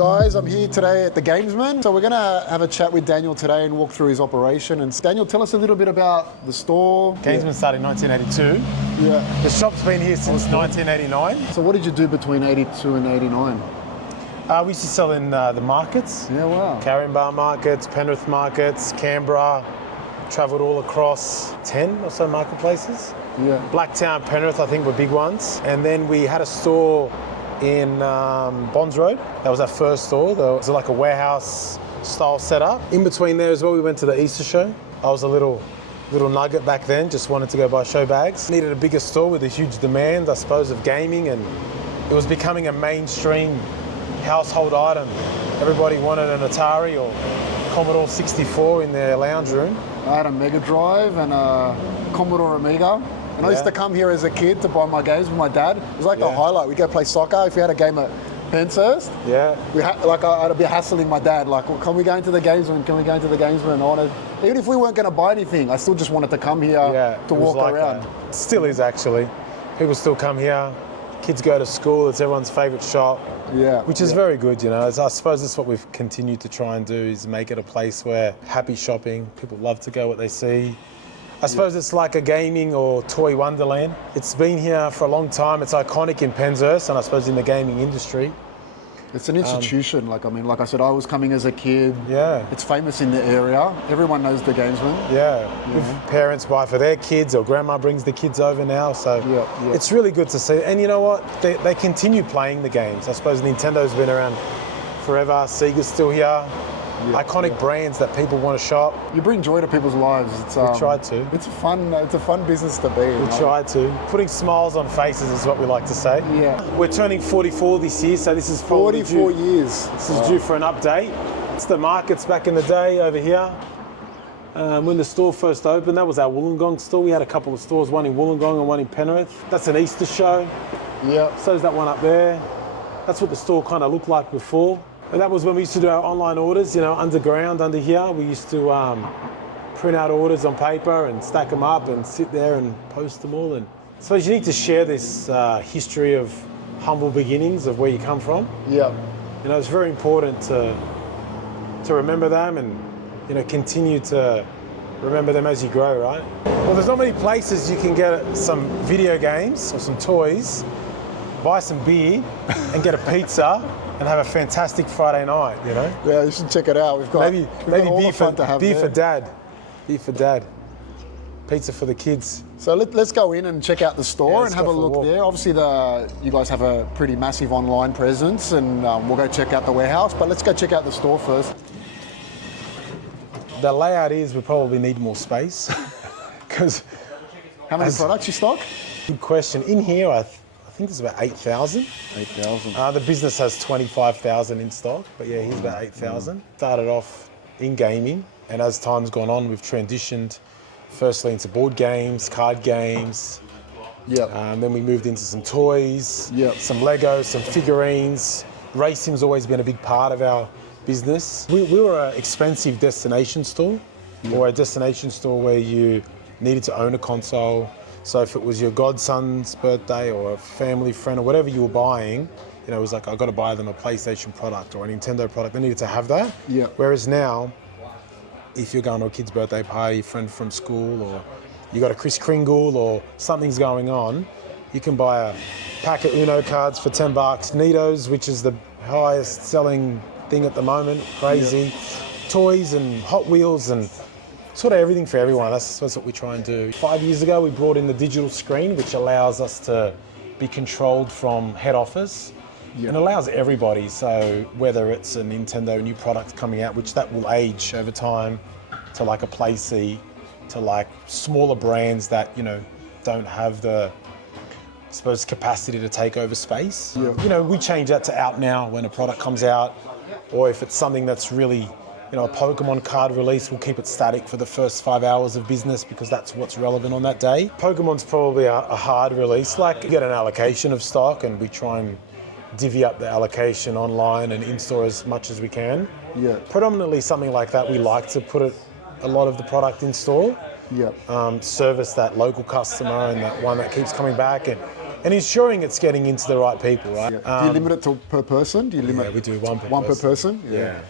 guys, I'm here today at the Gamesmen. So we're going to have a chat with Daniel today and walk through his operation. And Daniel, tell us a little bit about the store. Gamesmen started in 1982. Yeah. The shop's been here since 1989. So what did you do between 82 and 89? We used to sell in the markets. Yeah, wow. Caringbah markets, Penrith markets, Canberra. Travelled all across 10 or so marketplaces. Yeah. Blacktown, Penrith, I think were big ones. And then we had a store in Bonds Road. That was our first store. There was like a warehouse style setup. In between there as well, we went to the Easter show. I was a little nugget back then, just wanted to go buy show bags. Needed a bigger store with a huge demand, I suppose, of gaming, and it was becoming a mainstream household item. Everybody wanted an Atari or Commodore 64 in their lounge room. I had a Mega Drive and a Commodore Amiga. And I used to come here as a kid to buy my games with my dad. It was like the highlight. We'd go play soccer. If we had a game at Penshurst, I'd be hassling my dad, like, well, can we go into the Gamesmen? Can we go into the Gamesmen? Even if we weren't going to buy anything, I still just wanted to come here to walk around. It still is, actually. People still come here. Kids go to school. It's everyone's favourite shop. Yeah. Which is very good, you know. I suppose that's what we've continued to try and do, is make it a place where happy shopping. People love to go what they see. I suppose it's like a gaming or toy wonderland. It's been here for a long time. It's iconic in Penshurst and I suppose in the gaming industry. It's an institution. Like I said, I was coming as a kid. Yeah. It's famous in the area. Everyone knows the Gamesmen. Yeah. Parents buy for their kids or grandma brings the kids over now. So it's really good to see. And you know what? They continue playing the games. I suppose Nintendo's been around forever. Sega's still here. Iconic brands that people want to shop. You bring joy to people's lives. We try to. It's a fun business to be. We try to. Putting smiles on faces is what we like to say. Yeah. We're turning 44 this year, so this is 44 years. This is due for an update. It's the markets back in the day over here. When the store first opened, that was our Wollongong store. We had a couple of stores, one in Wollongong and one in Penrith. That's an Easter show. Yeah. So's that one up there. That's what the store kind of looked like before. And that was when we used to do our online orders, you know, underground, under here. We used to print out orders on paper and stack them up and sit there and post them all. And I suppose you need to share this history of humble beginnings of where you come from. Yeah. You know, it's very important to remember them and, you know, continue to remember them as you grow, right? Well, there's not many places you can get some video games or some toys, buy some beer and get a pizza and have a fantastic Friday night, you know? Yeah, you should check it out. We've got maybe beer for dad. Beer for dad. Pizza for the kids. So let's go in and check out the store and have a look walk. there. Obviously, you guys have a pretty massive online presence, and we'll go check out the warehouse. But let's go check out the store first. The layout is we probably need more space because. How many products you stock? Good question. In here, I think there's about 8,000. 8,000. The business has 25,000 in stock, but yeah, here's about 8,000. Started off in gaming, and as time's gone on, we've transitioned firstly into board games, card games. Yeah. Then we moved into some toys, some Legos, some figurines. Racing's always been a big part of our business. We were an expensive destination store, or a destination store where you needed to own a console. So if it was your godson's birthday or a family friend or whatever you were buying, you know, it was like, I've got to buy them a PlayStation product or a Nintendo product. They needed to have that. Yeah. Whereas now, if you're going to a kid's birthday party, friend from school, or you got a Kris Kringle or something's going on, you can buy a pack of Uno cards for $10. Neatos, which is the highest selling thing at the moment, crazy. Toys and Hot Wheels and sort of everything for everyone. That's what we try and do. 5 years ago, we brought in the digital screen, which allows us to be controlled from head office and allows everybody. So whether it's a Nintendo new product coming out, which that will age over time, to like a PlayStation, to like smaller brands that, you know, don't have the, I suppose, capacity to take over space. You know, we change that to out now when a product comes out, or if it's something that's really, you know, a Pokemon card release, we'll keep it static for the first 5 hours of business because that's what's relevant on that day. Pokemon's probably a hard release. Like, you get an allocation of stock and we try and divvy up the allocation online and in-store as much as we can. Yeah. Predominantly something like that, we like to put a lot of the product in store. Yeah. Service that local customer and that one that keeps coming back. And and ensuring it's getting into the right people, right? Do you limit it to per person? Do you limit? Yeah, we do one per One person. per person? Yeah.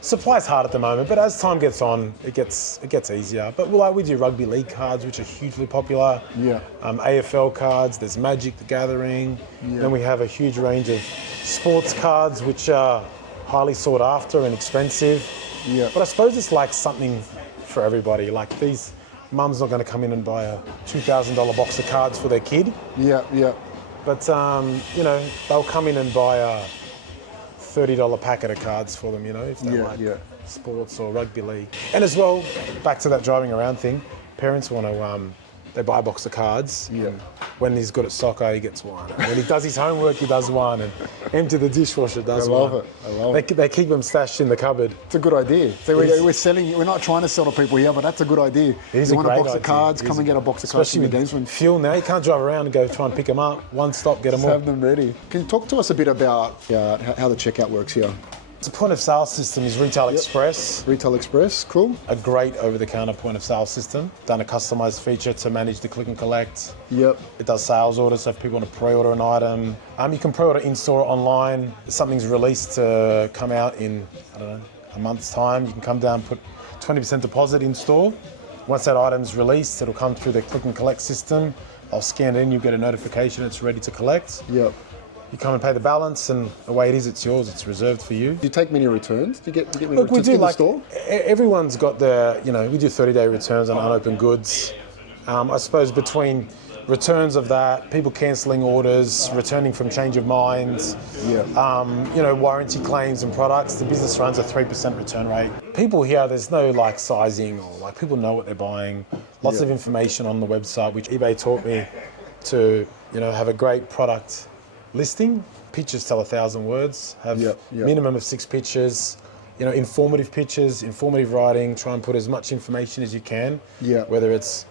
Supply's hard at the moment, but as time gets on, it gets easier. But we do rugby league cards, which are hugely popular. Yeah. AFL cards. There's Magic the Gathering. Yeah. Then we have a huge range of sports cards, which are highly sought after and expensive. Yeah. But I suppose it's like something for everybody. Like these mum's not going to come in and buy a $2,000 box of cards for their kid. Yeah, yeah. But they'll come in and buy a $30 packet of cards for them, if they like sports or rugby league. And as well, back to that driving around thing, parents want to, they buy a box of cards. Yeah. And when he's good at soccer, he gets one. And when he does his homework, he does one. And empty the dishwasher, does one. I love it. They keep them stashed in the cupboard. It's a good idea. So we're selling, we're not trying to sell to people here, but that's a good idea. You want a box of cards, come and get a box of cards from the Gamesmen. Fuel now, you can't drive around and go try and pick them up. One stop, get them all. Have them ready. Can you talk to us a bit about how the checkout works here? The point of sale system is Retail Express. Retail Express, cool. A great over-the-counter point of sale system. Done a customized feature to manage the click and collect. Yep. It does sales orders, so if people want to pre-order an item. You can pre-order in-store or online. If something's released to come out in, a month's time, you can come down, put 20% deposit in store. Once that item's released, it'll come through the click and collect system. I'll scan it in, you get a notification it's ready to collect. Yep. You come and pay the balance, and the way it is, it's yours. It's reserved for you. Do you take many returns? Do you get many Look, returns we do in the store? Everyone's got their, we do 30-day returns on unopened goods. I suppose between returns of that, people cancelling orders, returning from change of minds, warranty claims and products, the business runs a 3% return rate. People here, there's no sizing or people know what they're buying. Lots of information on the website, which eBay taught me to, have a great product listing. Pictures tell 1,000 words. Have minimum of 6 pictures. Informative pictures, informative writing. Try and put as much information as you can. Yeah. Whether it's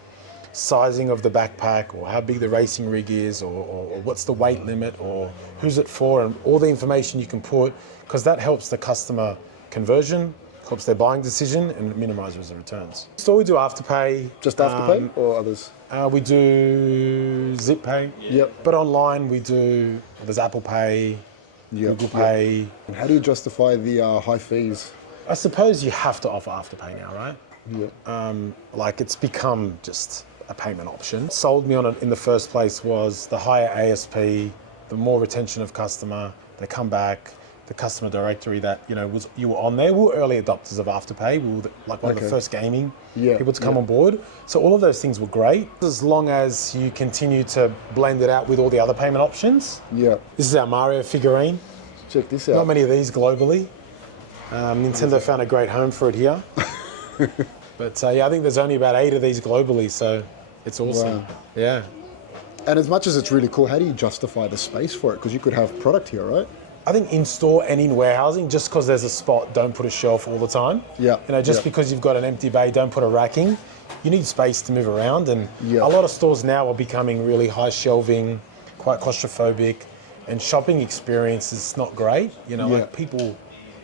sizing of the backpack, or how big the racing rig is, or what's the weight limit, or who's it for, and all the information you can put, because that helps the customer conversion, helps their buying decision, and it minimises the returns. So we do Afterpay. Just Afterpay or others? We do Zip Pay. Yep. But online there's Apple Pay, Google Pay. And how do you justify the high fees? I suppose you have to offer Afterpay now, right? Yeah. It's become just a payment option. Sold me on it in the first place was the higher ASP, the more retention of customer, they come back, the customer directory that you were on there. We were early adopters of Afterpay. We were one of the first gaming people to come on board. So all of those things were great, as long as you continue to blend it out with all the other payment options. Yeah. This is our Mario figurine. Check this out. Not many of these globally. Nintendo found a great home for it here. But I think there's only about 8 of these globally, so it's awesome. Wow. Yeah. And as much as it's really cool, how do you justify the space for it? Because you could have product here, right? I think in-store and in warehousing, just because there's a spot, don't put a shelf all the time. Yeah. Because you've got an empty bay, don't put a racking. You need space to move around, and a lot of stores now are becoming really high shelving, quite claustrophobic, and shopping experience is not great. People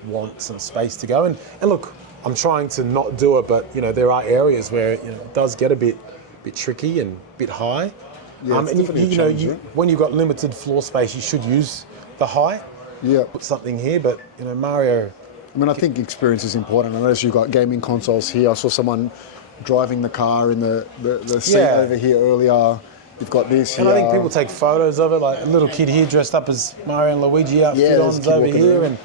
want some space to go. And look, I'm trying to not do it, but there are areas where it does get a bit bit tricky and a bit high. Yeah, when you've got limited floor space, you should use the high. Yeah. Put something here, but Mario. I mean, I think experience is important. Unless you've got gaming consoles here, I saw someone driving the car in the seat over here earlier. You've got this here. And I think people take photos of it, like a little kid here dressed up as Mario and Luigi outfit on over here, and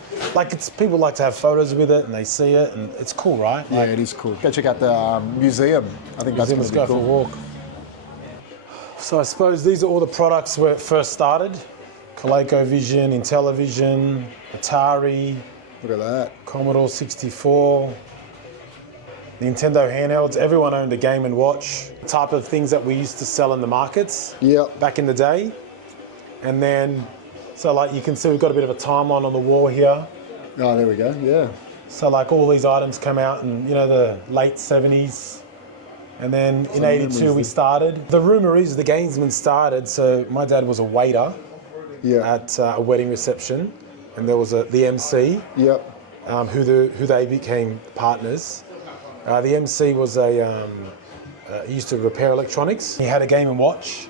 people like to have photos with it, and they see it, and it's cool, right? Yeah, it is cool. Go check out the museum. I think that's going to be go cool. for a walk. So I suppose these are all the products where it first started. ColecoVision, Intellivision, Atari. Look at that. Commodore 64. Nintendo handhelds. Everyone owned a Game & Watch. The type of things that we used to sell in the markets back in the day. And then, so you can see we've got a bit of a timeline on the wall here. Oh, there we go, yeah. So all these items come out in, the late 70s. And then in 82 we started. The rumour is the Gamesmen started, so my dad was a waiter at a wedding reception, and there was the MC who they became partners. The MC was he used to repair electronics. He had a Game & Watch,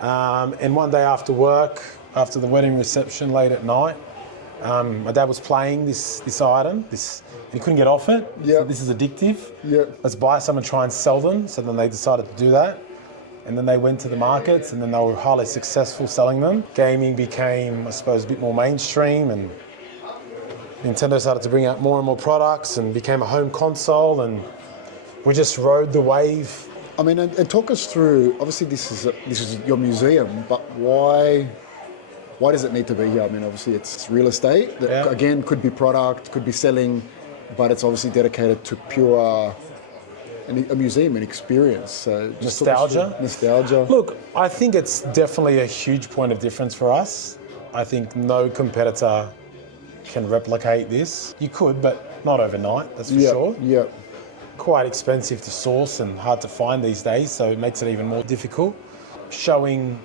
And one day after work, after the wedding reception late at night, my dad was playing this item, he couldn't get off it. Yeah. So this is addictive. Yeah. Let's buy some and try and sell them. So then they decided to do that. And then they went to the markets and then they were highly successful selling them. Gaming became, I suppose, a bit more mainstream, and Nintendo started to bring out more and more products and became a home console, and we just rode the wave. I mean, and talk us through, obviously this is your museum, but why does it need to be here? I mean, obviously it's real estate that, again, could be product, could be selling, but it's obviously dedicated to pure a museum, an experience. So nostalgia. Look, I think it's definitely a huge point of difference for us. I think no competitor can replicate this. You could, but not overnight, that's for sure. Yeah. Quite expensive to source and hard to find these days, so it makes it even more difficult. Showing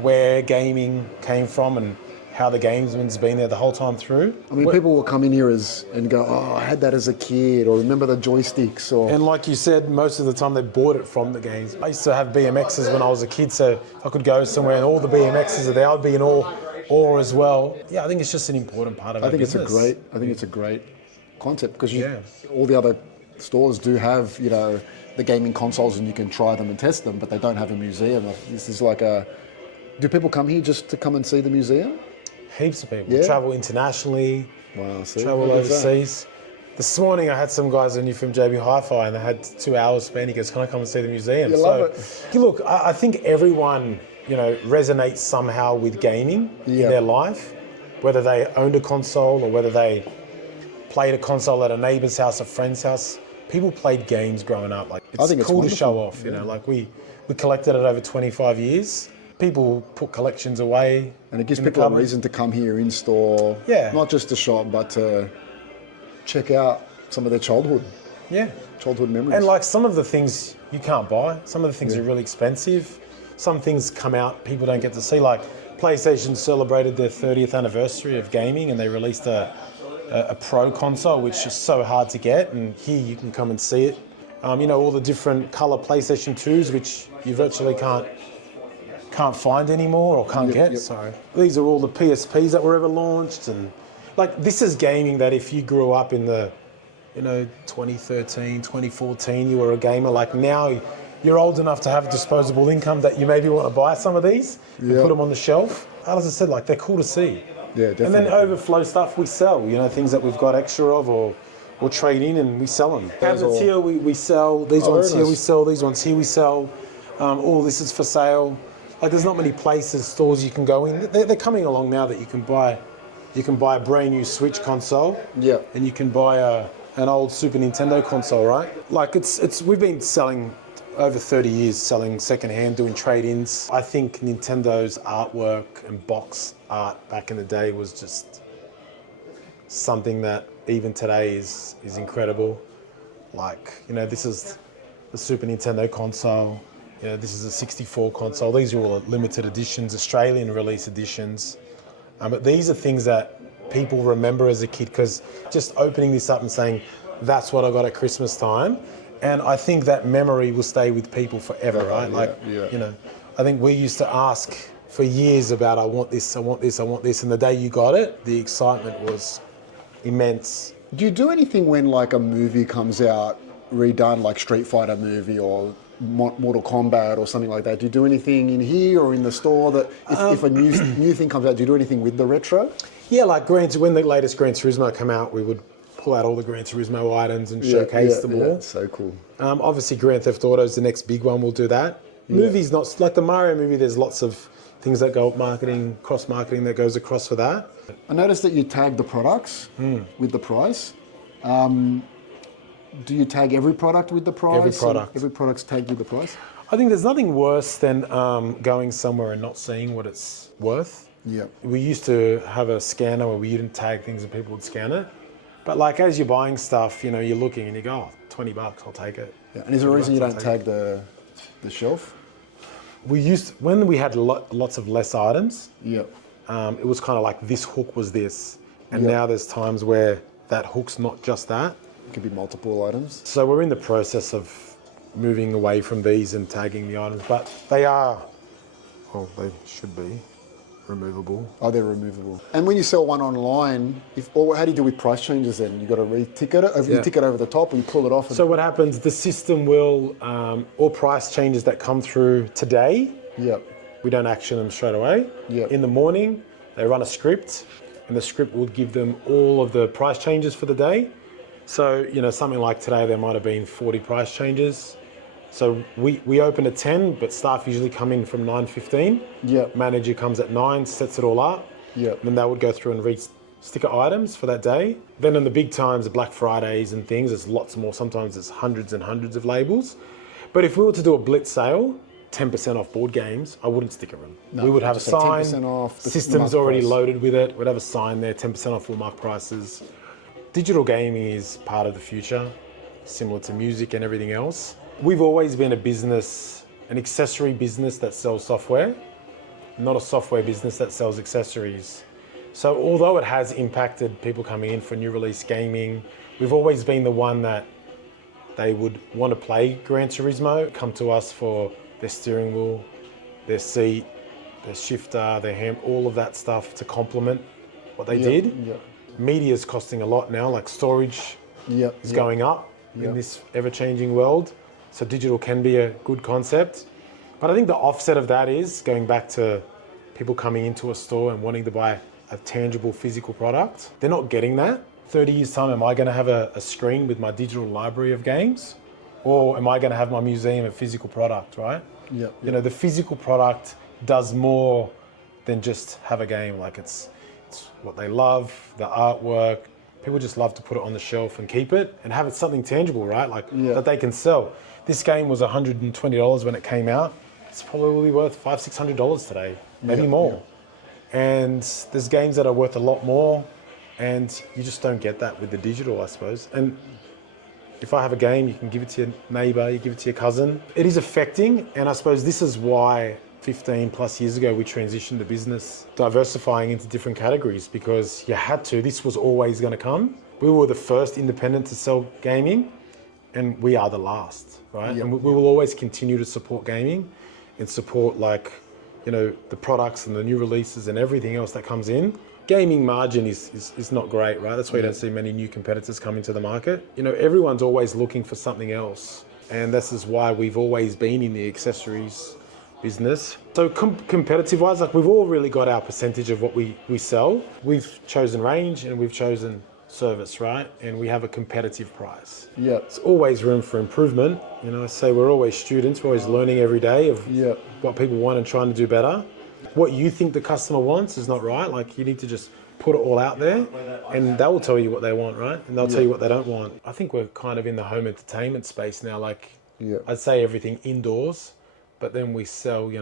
where gaming came from and how the Gamesmen's been there the whole time through. I mean, people will come in here and go, oh, I had that as a kid, or remember the joysticks, or... And like you said, most of the time they bought it from the games. I used to have BMXs when I was a kid, so I could go somewhere and all the BMXs are there. I'd be in awe as well. Yeah, I think it's just an important part of our business. I think it's a great concept, because all the other stores do have, the gaming consoles, and you can try them and test them, but they don't have a museum. This is like do people come here just to come and see the museum? Heaps of people. Travel internationally, travel Look overseas. This morning I had some guys I knew from JB Hi-Fi and they had 2 hours spent. He goes, can I come and see the museum? Love it. Look, I think everyone, resonates somehow with gaming in their life, whether they owned a console or whether they played a console at a neighbour's house, a friend's house. People played games growing up. Like, I think it's cool to show off, like we collected it over 25 years. People put collections away. And it gives people a reason to come here in store, not just to shop, but to check out some of their childhood memories. And like some of the things you can't buy, some of the things are really expensive. Some things come out people don't get to see. Like PlayStation celebrated their 30th anniversary of gaming and they released a Pro console, which is so hard to get, and here you can come and see it. All the different colour PlayStation 2s, which you virtually can't find anymore or can't get. So these are all the PSPs that were ever launched, and like this is gaming that if you grew up in the 2013, 2014, you were a gamer. Like now you're old enough to have disposable income that you maybe want to buy some of these and put them on the shelf. As I said, like they're cool to see. Yeah, definitely. And then overflow stuff we sell, things that we've got extra of or trade in and we sell them. Cabinets here we sell, these ones here we sell, these ones here we sell. All this is for sale. Like there's not many places, stores you can go in. They're coming along now that you can buy a brand new Switch console. Yeah. And you can buy an old Super Nintendo console, right? Like we've been selling over 30 years, selling secondhand, doing trade-ins. I think Nintendo's artwork and box art back in the day was just something that even today is incredible. Like, this is the Super Nintendo console. This is a 64 console. These are all limited editions, Australian release editions. But these are things that people remember as a kid, because just opening this up and saying, that's what I got at Christmas time. And I think that memory will stay with people forever, right? I think we used to ask for years about, I want this, I want this, I want this. And the day you got it, the excitement was immense. Do you do anything when like a movie comes out, redone, like Street Fighter movie or Mortal Kombat or something like that? Do you do anything in here or in the store that if a new thing comes out, do you do anything with the retro? Yeah, like when the latest Gran Turismo came out, we would pull out all the Gran Turismo items and showcase them all. Yeah, so cool. Obviously Grand Theft Auto is the next big one, we'll do that. Movies, not like the Mario movie, there's lots of things that go cross-marketing that goes across for that. I noticed that you tag the products with the price. Do you tag every product with the price? Every product. Every product's tagged with the price? I think there's nothing worse than going somewhere and not seeing what it's worth. Yeah. We used to have a scanner where we didn't tag things and people would scan it. But like as you're buying stuff, you're looking and you go, oh, $20, I'll take it. Yeah. And is there a reason you don't tag the shelf? When we had lots of less items, it was kind of like this hook was this. And now there's times where that hook's not just that. It could be multiple items. So we're in the process of moving away from these and tagging the items, but they are Well, they should be removable. Oh, they're removable. And when you sell one online, how do you do with price changes then? You got to re-ticket it? You ticket over the top or you pull it off? So what happens, the system will, all price changes that come through today, we don't action them straight away. In the morning, they run a script and the script will give them all of the price changes for the day. So, something like today, there might have been 40 price changes. So we open at 10, but staff usually come in from 9:15. Manager comes at 9, sets it all up. Then they would go through and read sticker items for that day. Then in the big times, the Black Fridays and things, there's lots more. Sometimes there's hundreds and hundreds of labels. But if we were to do a blitz sale, 10% off board games, I wouldn't sticker them. No, we would have a sign, 10% off system's already price. Loaded with it. We'd have a sign there, 10% off full mark prices. Digital gaming is part of the future, similar to music and everything else. We've always been a business, an accessory business that sells software, not a software business that sells accessories. So although it has impacted people coming in for new release gaming, we've always been the one that they would want to play Gran Turismo, come to us for their steering wheel, their seat, their shifter, their hand, all of that stuff to complement what they did. Media is costing a lot now, like storage is going up in this ever-changing world. So digital can be a good concept. But I think the offset of that is going back to people coming into a store and wanting to buy a tangible physical product. They're not getting that. 30 years time, am I going to have a screen with my digital library of games? Or am I going to have my museum of physical product, right? The physical product does more than just have a game. Like it's what they love, the artwork. People just love to put it on the shelf and keep it and have it something tangible, right? That they can sell. This game was $120 when it came out. It's probably worth $500, $600 today, maybe more. And there's games that are worth a lot more, and you just don't get that with the digital, I suppose. And if I have a game, you can give it to your neighbor, you give it to your cousin. It is affecting, and I suppose this is why 15 plus years ago we transitioned the business, diversifying into different categories, because you had to. This was always going to come. We were the first independent to sell gaming, and we are the last, right? And we will always continue to support gaming and support the products and the new releases and everything else that comes in. Gaming margin is not great, right? That's why you don't see many new competitors come into the market. Everyone's always looking for something else. And this is why we've always been in the accessories business. So competitive wise, we've all really got our percentage of what we sell. We've chosen range and we've chosen service, right? And we have a competitive price. It's always room for improvement. I say we're always students, we're always learning every day of what people want and trying to do better. What you think the customer wants is not right. You need to just put it all out there and they will tell you what they want, right? And they'll tell you what they don't want. I think we're kind of in the home entertainment space now. I'd say everything indoors, but then we sell,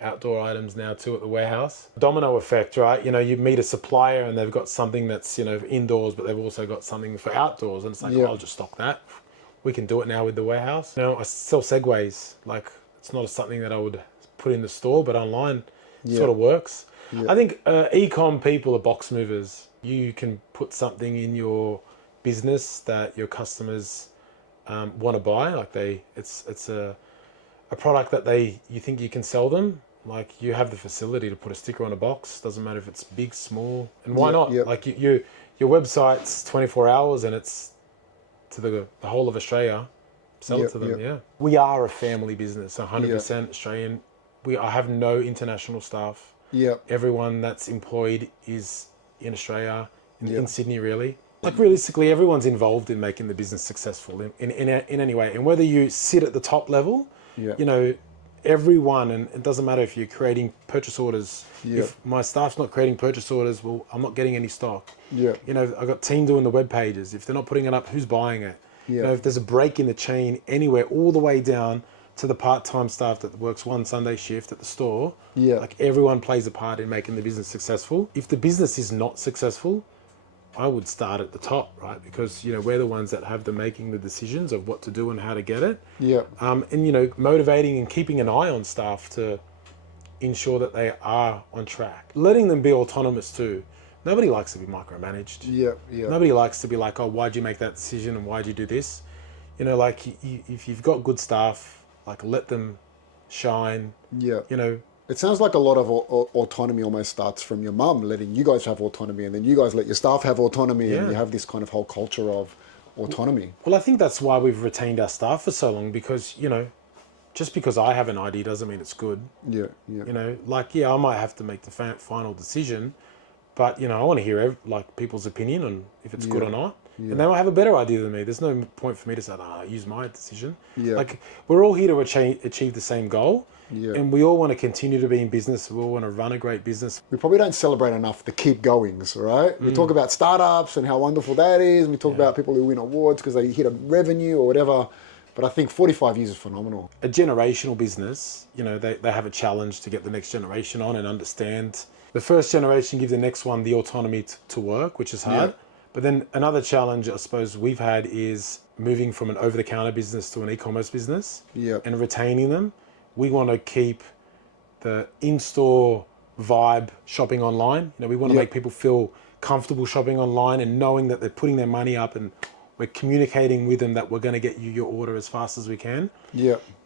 outdoor items now too at the warehouse. Domino effect, right? You meet a supplier and they've got something that's, indoors, but they've also got something for outdoors. And it's I'll just stock that. We can do it now with the warehouse. I sell Segways. It's not something that I would put in the store, but online sort of works. I think e-com people are box movers. You can put something in your business that your customers want to buy. It's a product that you think you can sell them. You have the facility to put a sticker on a box. Doesn't matter if it's big, small, and why not? Your website's 24 hours and it's to the whole of Australia. Sell it to them. We are a family business, 100% Australian. I have no international staff. Everyone that's employed is in Australia, in Sydney, really. Realistically, everyone's involved in making the business successful in any way. And whether you sit at the top level, everyone, and it doesn't matter if you're creating purchase orders. If my staff's not creating purchase orders, well, I'm not getting any stock. I've got team doing the web pages. If they're not putting it up, who's buying it? If there's a break in the chain anywhere, all the way down to the part-time staff that works one Sunday shift at the store, everyone plays a part in making the business successful. If the business is not successful, I would start at the top, right? Because, we're the ones that have making the decisions of what to do and how to get it. And, motivating and keeping an eye on staff to ensure that they are on track. Letting them be autonomous too. Nobody likes to be micromanaged. Nobody likes to be like, oh, why'd you make that decision and why'd you do this? If you've got good staff, let them shine. It sounds like a lot of autonomy almost starts from your mum, letting you guys have autonomy, and then you guys let your staff have autonomy, and you have this kind of whole culture of autonomy. Well, I think that's why we've retained our staff for so long, because, you know, just because I have an idea doesn't mean it's good. Yeah. You know, like, I might have to make the final decision, but, you know, I want to hear people's opinion on if it's good or not. And they might have a better idea than me. There's no point for me to say, use my decision. Like, we're all here to achieve the same goal. And we all want to continue to be in business. We all want to run a great business. We probably don't celebrate enough the keep goings, right? We talk about startups and how wonderful that is. And we talk about people who win awards because they hit a revenue or whatever. But I think 45 years is phenomenal. A generational business, you know, they have a challenge to get the next generation on and understand. The first generation give the next one the autonomy to work, which is hard. But then another challenge I suppose we've had is moving from an over-the-counter business to an e-commerce business and retaining them. We want to keep the in-store vibe shopping online. You know, we want to make people feel comfortable shopping online and knowing that they're putting their money up and we're communicating with them that we're going to get you your order as fast as we can.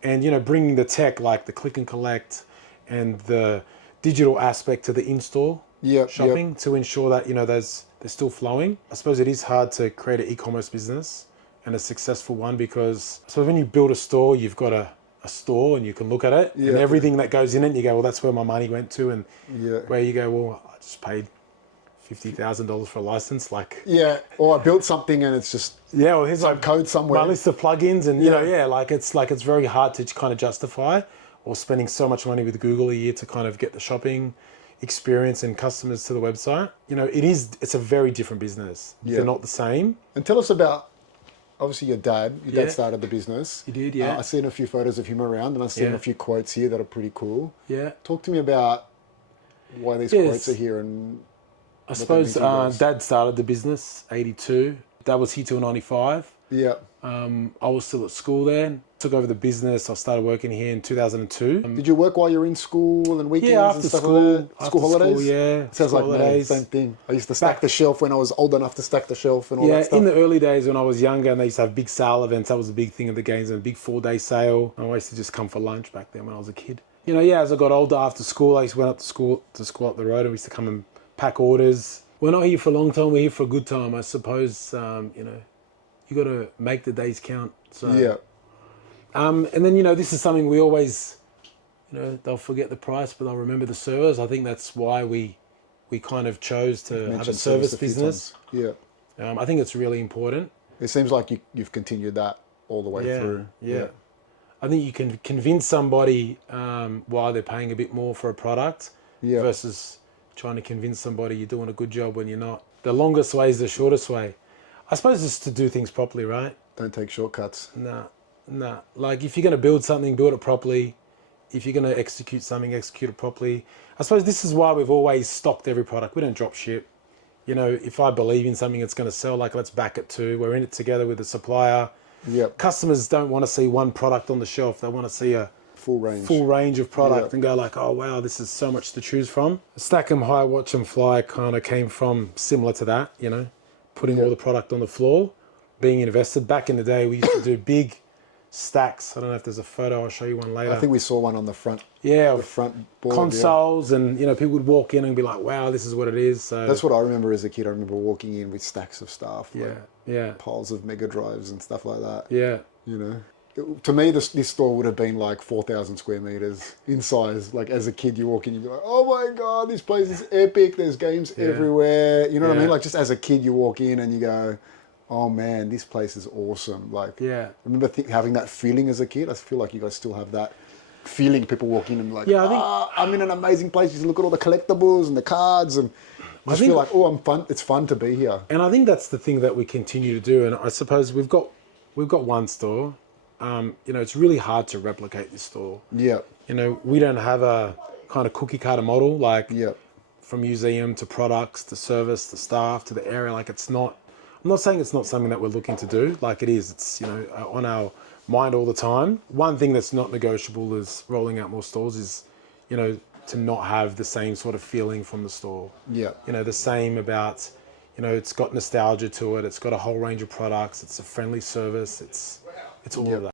And, you know, bringing the tech like the click and collect and the digital aspect to the in-store shopping to ensure that, you know, they're still flowing. I suppose it is hard to create an e-commerce business and a successful one because when you build a store, you've got a store and you can look at it and everything that goes in it, and you go, well, that's where my money went to. And where you go, well, I just paid $50,000 for a license. Like, or I built something and it's just well, here's some code somewhere. My list of plugins and, you know, it's very hard to kind of justify, or spending so much money with Google a year to kind of get the shopping experience and customers to the website. You know, it's a very different business. They're not the same. And tell us about, obviously, your dad started the business. He did, I've seen a few photos of him around and I've seen a few quotes here that are pretty cool. Talk to me about why these quotes are here. And I suppose Dad started the business, 82. Dad was here till 95. I was still at school then. Took over the business. I started working here in 2002. Did you work while you were in school and weekends after and stuff school, like that? School holidays? Sounds like holidays. Same thing. I used to stack the shelf when I was old enough to stack the shelf and all that stuff. In the early days when I was younger and they used to have big sale events, that was a big thing at the games, and a big 4-day sale. I used to just come for lunch back then when I was a kid. You know, as I got older after school, I used to went up to school up the road, and we used to come and pack orders. We're not here for a long time, we're here for a good time. I suppose, you know, you got to make the days count. So, and then, you know, this is something we always, you know, they'll forget the price, but they'll remember the service. I think that's why we kind of chose to have a service business. I think it's really important. It seems like you've continued that all the way through. I think you can convince somebody why they're paying a bit more for a product versus trying to convince somebody you're doing a good job when you're not. The longest way is the shortest way. I suppose it's to do things properly, right? Don't take shortcuts. Nah. Like, if you're going to build something, build it properly. If you're going to execute something, execute it properly. I suppose this is why we've always stocked every product. We don't drop ship. You know, if I believe in something it's going to sell, like, let's back it too. We're in it together with the supplier. Customers don't want to see one product on the shelf. They want to see a full range of product and go like, oh, wow, this is so much to choose from. Stack 'em high, watch 'em fly kind of came from similar to that, you know, putting all the product on the floor, being invested. Back in the day, we used to do big stacks. I don't know if there's a photo. I'll show you one later. I think we saw one on the front. The front board, consoles, and, you know, people would walk in and be like, wow, this is what it is. So that's what I remember as a kid. I remember walking in with stacks of stuff. Like piles of Mega Drives and stuff like that. You know, to me, this store would have been like 4,000 square meters in size. Like, as a kid, you walk in, you're like, oh my God, this place is epic. There's games everywhere. You know what I mean? Like, just as a kid, you walk in and you go, oh man, this place is awesome. Like, I remember having that feeling as a kid. I feel like you guys still have that feeling. People walk in and like, I think I'm in an amazing place. You look at all the collectibles and the cards and just feel like, oh, I'm fun. It's fun to be here. And I think that's the thing that we continue to do. And I suppose we've got one store. You know, it's really hard to replicate this store. You know, we don't have a kind of cookie cutter model, like from museum to products to service to staff to the area. Like, it's not. I'm not saying it's not something that we're looking to do. Like, it is. It's, you know, on our mind all the time. One thing that's not negotiable is rolling out more stores is, you know, to not have the same sort of feeling from the store. You know, the same about, you know, it's got nostalgia to it. It's got a whole range of products. It's a friendly service. It's all of that.